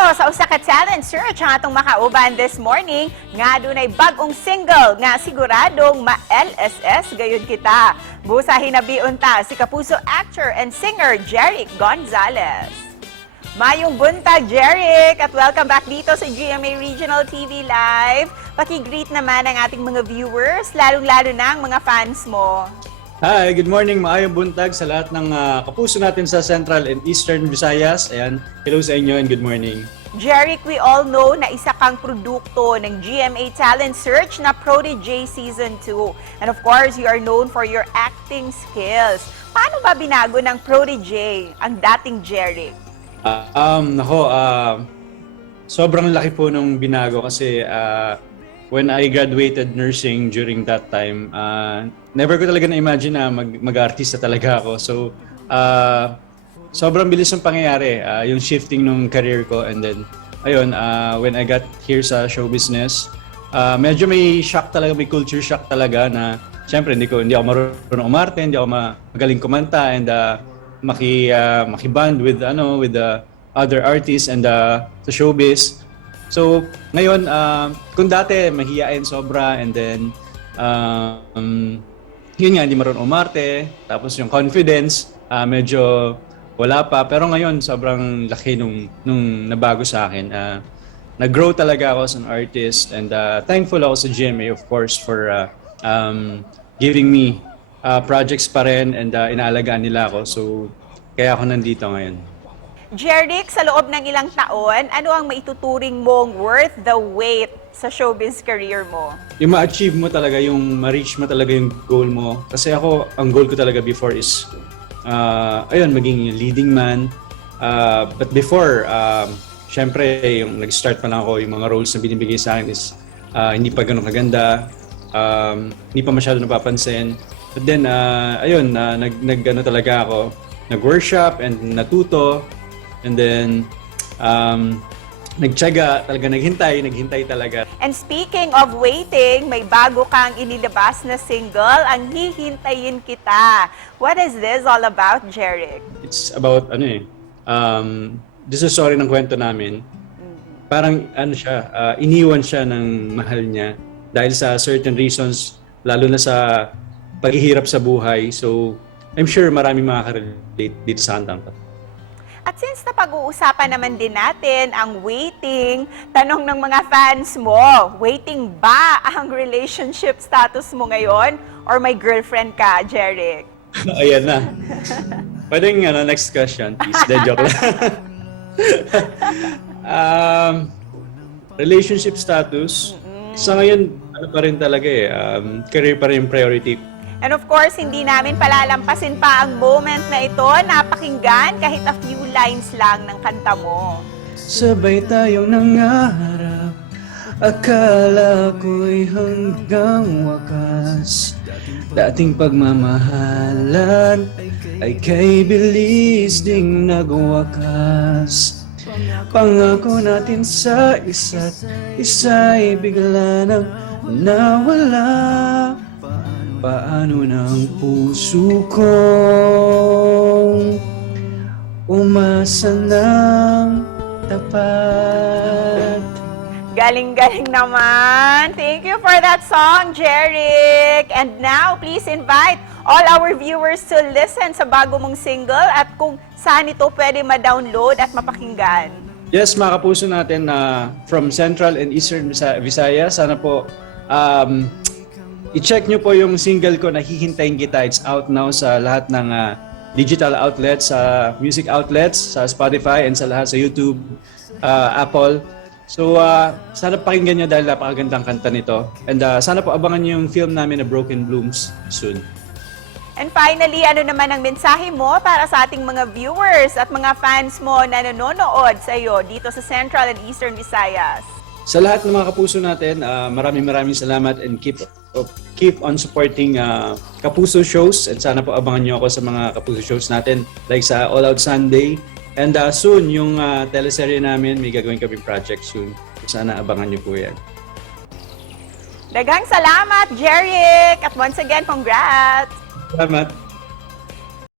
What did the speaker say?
dito sa usa ka talent search ang atong makauban this morning nga dunay bag-ong single nga siguradong ma-LSS gayon kita. Busa hinabiun ta si kapuso actor and singer Jeric Gonzalez. Mayong buntag, Jeric, at welcome back dito sa GMA Regional TV Live. Paki-greet naman ang ating mga viewers, lalong-lalo na ang mga fans mo. Hi, good morning. Maayong buntag sa lahat ng kapuso natin sa Central and Eastern Visayas. Ayan, hello sa inyo and good morning. Jeric, we all know na isa kang produkto ng GMA Talent Search na Prodigy Season 2. And of course, you are known for your acting skills. Paano ba binago ng Prodigy ang dating Jeric? Sobrang laki po nung binago kasi when I graduated nursing during that time, never ko talaga na-imagine na mag-artista talaga ako. So, sobrang bilis ng pangyayari, yung shifting ng career ko. And then, ayun, when I got here sa show business, medyo may shock talaga, may culture shock talaga na syempre hindi ako marunong umarte, hindi ako magaling kumanta and makiband with the other artists and sa showbiz. So, ngayon, kung dati mahihain sobra and then yun nga, hindi marunong umarte, tapos yung confidence, medyo wala pa. Pero ngayon, sobrang laki nung nabago sa akin. Nag-grow talaga ako as an artist and thankful ako sa GMA, of course, for giving me projects pa rin and inaalagaan nila ako. So, kaya ako nandito ngayon. Jeric, sa loob ng ilang taon, ano ang maituturing mong worth the wait sa showbiz career mo? Yung ma-achieve mo talaga, yung ma-reach mo talaga yung goal mo. Kasi ako, ang goal ko talaga before is, maging leading man. But before, syempre, yung nag-start pa lang ako, yung mga roles na binibigay sa akin is hindi pa ganun kaganda, hindi pa masyado napapansin. But then, nag-ano talaga ako, nag-workshop and natuto. And then, nagtiyaga, talaga naghintay talaga. And speaking of waiting, may bago kang inilabas na single, ang Hihintayin Kita. What is this all about, Jeric? It's about, this is story ng kwento namin. Parang, iniwan siya ng mahal niya dahil sa certain reasons, lalo na sa paghihirap sa buhay. So, I'm sure maraming makaka-relate dito sa kantang to. At since napag-uusapan naman din natin ang waiting, tanong ng mga fans mo, waiting ba ang relationship status mo ngayon or may girlfriend ka, Jeric? Ayan na. Pwedeng next question, please. De joke lang. Relationship status, sa ngayon, pa rin talaga career pa rin priority. And of course, hindi namin palalampasin pa ang moment na ito na pakinggan kahit a few lines lang ng kanta mo. Sabay tayong nangarap, akala ko'y hanggang wakas. Dating pagmamahalan ay kay bilis ding nagwakas. Pangako natin sa isa't isa'y bigla nang nawala. Paano ng puso kong umasa ng tapat? Galing-galing naman. Thank you for that song, Jeric. And now, please invite all our viewers to listen sa bago mong single at kung saan ito pwede ma-download at mapakinggan. Yes, mga kapuso natin from Central and Eastern Visayas, sana po i-check nyo po yung single ko na Hihintayin Kita. It's out now sa lahat ng digital outlets, sa music outlets, sa Spotify and sa lahat sa YouTube, Apple. So, sana pakinggan nyo dahil napakagandang kanta nito. And sana po abangan nyo yung film namin na Broken Blooms soon. And finally, ano naman ang mensahe mo para sa ating mga viewers at mga fans mo na nanonood sa iyo dito sa Central and Eastern Visayas? Sa lahat ng mga kapuso natin, maraming salamat and keep on supporting Kapuso shows and sana po abangan nyo ako sa mga Kapuso shows natin like sa All Out Sunday and soon yung teleserye namin, may gagawin kaming project soon. Sana abangan nyo po yan. Daghang salamat, Jeric! At once again, congrats! Salamat!